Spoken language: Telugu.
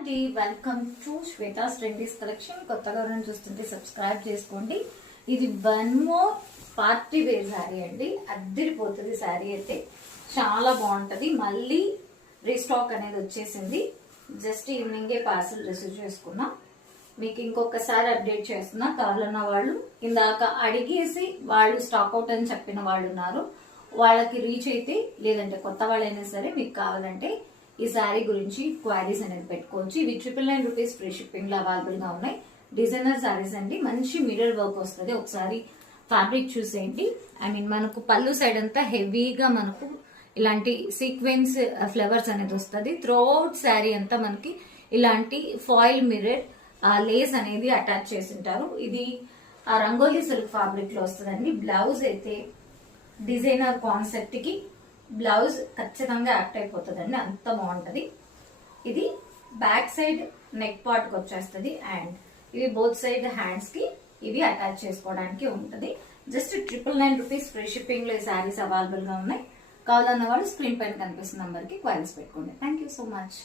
అండి welcome to Shweta's trendies collection. కొత్తగా ఎవరైనా చూస్తుంటే సబ్స్క్రైబ్ చేసుకోండి. ఇది one more party wear sari అండి. అద్దరిపోతుంది శారీ అయితే, చాలా బాగుంటది. మళ్ళీ రీస్టాక్ అనేది వచ్చేసింది. జస్ట్ ఈవినింగే పార్సల్ రిసీవ్ చేసుకున్నా. మీకు ఇంకొకసారి అప్డేట్ చేస్తున్నా. కావాలన్న వాళ్ళు ఇందాక అడిగేసి వాళ్ళు స్టాక్ అవుట్ అని చెప్పిన వాళ్ళు ఉన్నారు. వాళ్ళకి రీచ్ అయితే, లేదంటే కొత్త వాళ్ళైనా సరే మీకు కావాలంటే ఈ శారీ గురించి క్వారీస్ అనేది పెట్టుకోవచ్చు. ఇవి 999 రూపీస్ ఫ్రీ షిప్పింగ్ లో అవైలబుల్ గా ఉన్నాయి. డిజైనర్ శారీస్ అండి. మంచి మిర్రర్ వర్క్ వస్తుంది. ఒకసారి ఫ్యాబ్రిక్ చూసేయండి. మనకు పళ్ళు సైడ్ అంతా హెవీగా మనకు ఇలాంటి సీక్వెన్స్ ఫ్లవర్స్ అనేది వస్తుంది. త్రూఅవుట్ శారీ అంతా మనకి ఇలాంటి ఫాయిల్ మిర్రర్ లేస్ అనేది అటాచ్ చేసి ఉంటారు. ఇది రంగోలీ సిల్క్ ఫ్యాబ్రిక్ లో వస్తుందండి. బ్లౌజ్ అయితే డిజైనర్ కాన్సెప్ట్ కి బ్లౌజ్ ఖచ్చితంగా యాక్ట్ అయిపోతుందండి. అంత బాగుంటది. ఇది బ్యాక్ సైడ్ నెక్ పార్ట్ కి వచ్చేస్తుంది. అండ్ ఇవి బోత్ సైడ్ హ్యాండ్స్ కి ఇవి అటాచ్ చేసుకోవడానికి ఉంటది. జస్ట్ 999 రూపీస్ ఫ్రీ షిప్పింగ్ లో ఈ శారీస్ అవైలబుల్ గా ఉన్నాయి. కావాలన్న వాళ్ళు స్క్రీన్ పైన కనిపిస్తున్న నంబర్ కి క్వైరీస్ పెట్టుకోండి. Thank you so much.